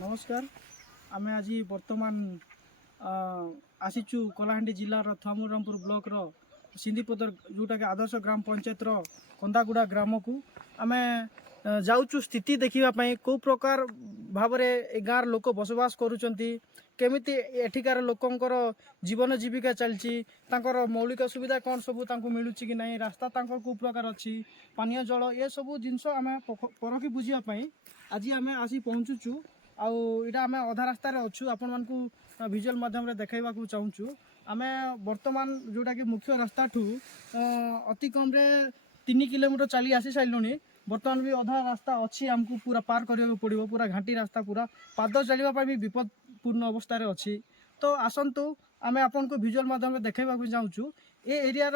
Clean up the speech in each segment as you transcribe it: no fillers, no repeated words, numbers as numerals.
नमस्कार आम आज बर्तमान आसीचु कलाहांडी जिलार थमुरामपुर ब्लॉक रो सिंधीपदर जोटा कि आदर्श ग्राम पंचायत रो कंदागुड़ा ग्राम को आम जाऊँ स्थिति देखापी कौ प्रकार भाव गाँव लोक बसवास करुँच केमिति एठिकार लोकंकर जीवन जीविका चलती मौलिक सुविधा कौन सब मिलूँ कि नहीं रास्ता कौ प्रकार अच्छी पानीय जल ये सब जिनस आम परखी बुझापी आज आम आसी पहुँचुचु आईटा आम अधा रास्त अच्छु आपण मानक विजुअल माध्यम देखा चाहूँ आम बर्तमान जोटा कि मुख्य रास्ता ठू अति कम 3 किलोमीटर चली आसी सारे बर्तमान भी अधा रास्ता अच्छी आमको पूरा पार करने पड़ो पूरा घाटी रास्ता पूरा पाद चलवाई भी विपदपूर्ण अवस्था अच्छी तो आसतु आम आपन को विजुअल माध्यम देखा चाहूँ ए एरिया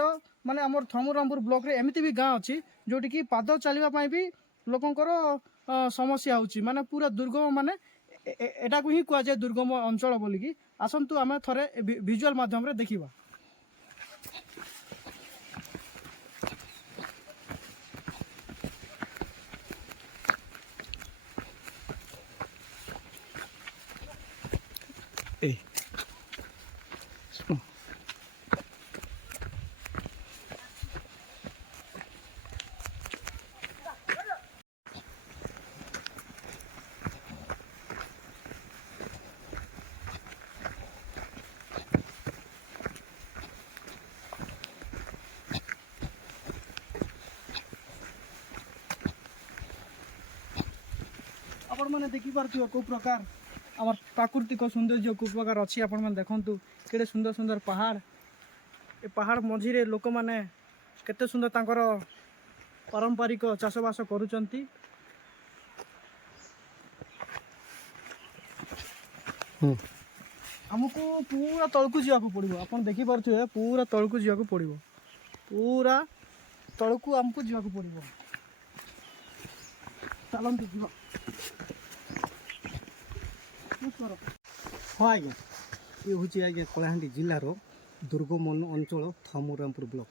माने आमर थमुरामपुर ब्लॉक रे एमती भी गाँव अच्छी जोटी कि पाद चलवाई भी लोकंकर समस्या होची माने पूरा दुर्गम माने एटा को ही कह जाए दुर्गम अंचल बोलिकी आसतु आम थरे विजुअल माध्यम देखा आपण मैंने देखिपे कौ प्रकार आम प्राकृतिक सौंदर्य कौ प्रकार अच्छी आपण मैंने देखु केड़े सुंदर सुंदर पहाड़ ए पहाड़ मझिरे लोक मैंने केते सुंदर तांकर पारंपरिक चाषबास करुचंती आमको पूरा तलकू जावाक पड़ो आप देखिपे पूरा तलकू जावाक पड़ो पूरा तलकू आमको जावाक पड़ो चलते जीवा हाँ आज्ञा ये हूँ आज्ञा कलाहांडी जिलार दुर्गम अंचल थमुरामपुर ब्लॉक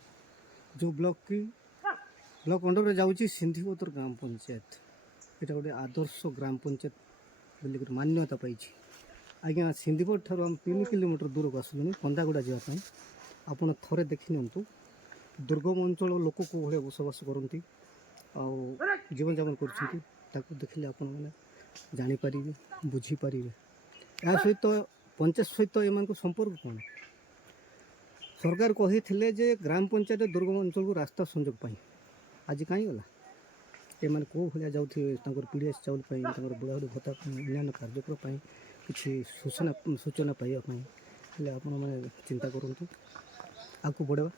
जो ब्लॉक अंडर में जाऊँगी सिंधीपदर ग्राम पंचायत यहाँ गोटे आदर्श ग्राम पंचायत बोलिक मान्यता पाई आज्ञा सिंधीपद ठार आम 3 किलोमीटर दूर को आसलुनि कंदागुड़ा जावाई आपड़ थे देखी नि दुर्गम अंचल लोक को भाया बसवास करती जीवन जापन कर देखिले आपण मैंने जापर बुझीपर या सहित पंचायत सहित एम संपर्क कौन सरकार कही थे जे ग्राम पंचायत दुर्गम अंचल को रास्ता संजोग पाई आज कहीं गला एम कौ भाया जाऊे पीडीएस चाउल बुढ़ाबुढ़ी भत्ता अन्य कार्यक्रम किसी सूचना पाइबापी आप चिंता करूँ आगे बढ़वा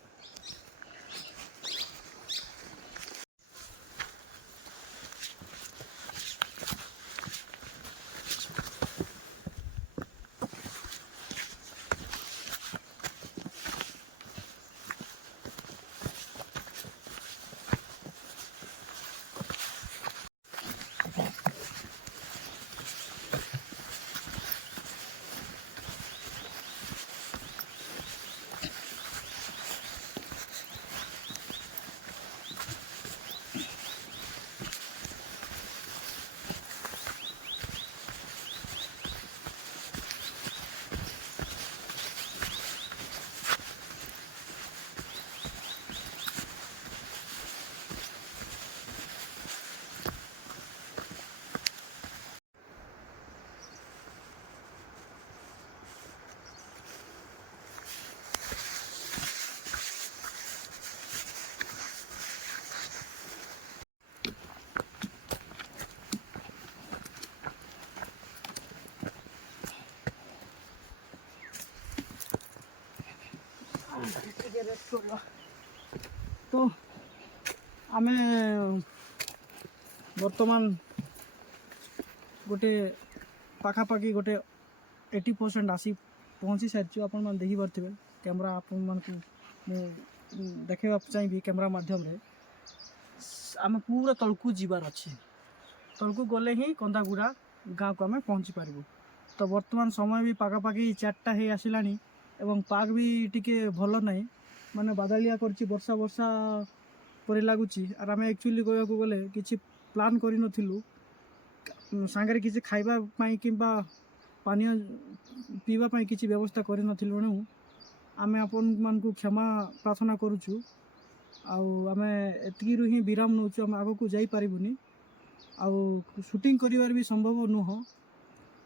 तो आम बर्तमान गोटे पाखापाखि गोटे 80% आसी पहुँची सारी आप देखिपे कैमरा आपण देखा चाहिए कैमरा माध्यम रे आम पूरा तलकू जीवार अच्छे तलकू गले ही कंदागुड़ा गाँव को आम पहुँची पारू तो बर्तमान समय भी पाखापाखि 4टा हो आसला एवं पाग भी टिके भल ना माने बादलिया करछि वर्षा वर्षा पर लगुच आर आम एक्चुअली कहूँ गले किसी प्लान कर ସାଙ୍ଗରେ କିଛି ଖାଇବା ପାଇଁ କିମ୍ବା ପାନୀୟ ପିଇବା ପାଇଁ କିଛି ବ୍ୟବସ୍ଥା କରିନଥିଲୁ ଏଣୁ ଆମେ ଆପଣମାନଙ୍କୁ କ୍ଷମା ପ୍ରାର୍ଥନା କରୁଛୁ। ଆଉ ଆମେ ଏତିକିରୁ ହିଁ ବିରାମ ନେଉଛୁ, ଆମେ ଆଗକୁ ଯାଇପାରିବୁନି ଆଉ ସୁଟିଂ କରିବାର ବି ସମ୍ଭବ ନୁହଁ।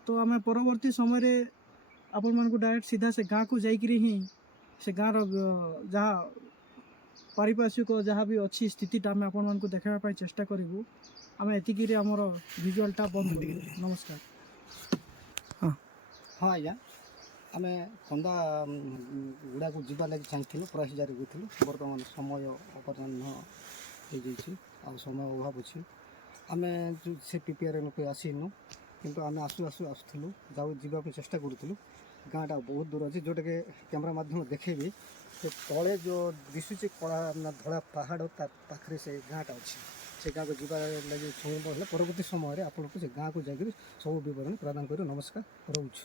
ତ ଆମେ ପରବର୍ତ୍ତୀ ସମୟରେ ଆପଣମାନଙ୍କୁ ଡାଇରେକ୍ଟ ସିଧା ସେ ଗାଁକୁ ଯାଇକିରି ହିଁ ସେ ଗାଁର ଯାହା ପାରିପାର୍ଶ୍ୱିକ ଯାହା ବି ଅଛି ସ୍ଥିତିଟା ଆମେ ଆପଣମାନଙ୍କୁ ଦେଖାଇବା ପାଇଁ ଚେଷ୍ଟା କରିବୁ। ଆମେ ଏତିକିରେ ଆମର ଭିଜୁଆଲଟା ବନ୍ଦ କରିବୁ। ନମସ୍କାର। ହଁ ହଁ ଆଜ୍ଞା, ଆମେ ଖନ୍ଦା ଗୁଡ଼ାକୁ ଯିବା ଲାଗି ଚାହିଁଥିଲୁ, ପ୍ରୟାସ କରିଥିଲୁ। ବର୍ତ୍ତମାନ ସମୟ ଅପରାହ୍ନ ହେଇଯାଇଛି ଆଉ ସମୟ ଅଭାବ ଅଛି। ଆମେ ସେ ପିପିଆର୍ରେ ଲୋକେ ଆସିନୁ, କିନ୍ତୁ ଆମେ ଆସୁଥିଲୁ ଯିବା ପାଇଁ ଚେଷ୍ଟା କରୁଥିଲୁ। ଗାଁଟା ବହୁତ ଦୂର ଅଛି, ଯେଉଁଟାକି କ୍ୟାମେରା ମାଧ୍ୟମରେ ଦେଖେଇବି। ସେ ତଳେ ଯେଉଁ ଦିଶୁଛି କଳା ନା ଧଳା ପାହାଡ଼, ତା ପାଖରେ ସେ ଗାଁଟା ଅଛି। ସେ ଗାଁକୁ ଯିବା ଲାଗି ସମୟ ହେଲେ ପରବର୍ତ୍ତୀ ସମୟରେ ଆପଣଙ୍କୁ ସେ ଗାଁକୁ ଯାଇକରି ସବୁ ବିବରଣୀ ପ୍ରଦାନ କରି ନମସ୍କାର ରହୁଛୁ।